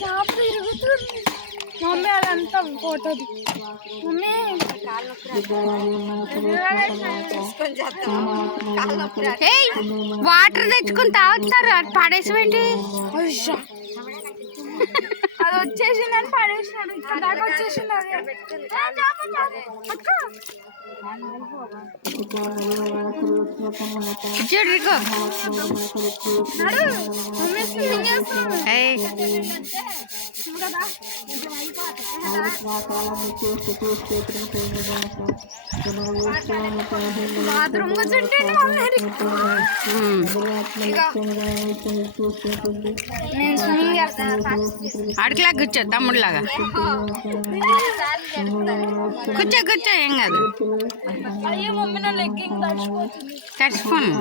చాప తిరుగుతుంది మమ్మీ, అదంతా ఫోటోది మమ్మీ. వాటర్ తెచ్చుకుని తాగుతున్నారు, అది పడేసేంటి? అది వచ్చేసిందని పడేసినాడు, ఇక్కడ దాకా వచ్చేసింది. బాత్రూమ్ నేను స్విమ్మింగ్ చేస్తాను. అడికిలా కూర్చో, తమ్ముడిలాగా కూర్చో కూర్చో, ఏం కాదు. అయ్యో మమ్మీ, నా లెగ్గింగ్ తడిచిపోతుంది. తడిచిపోను.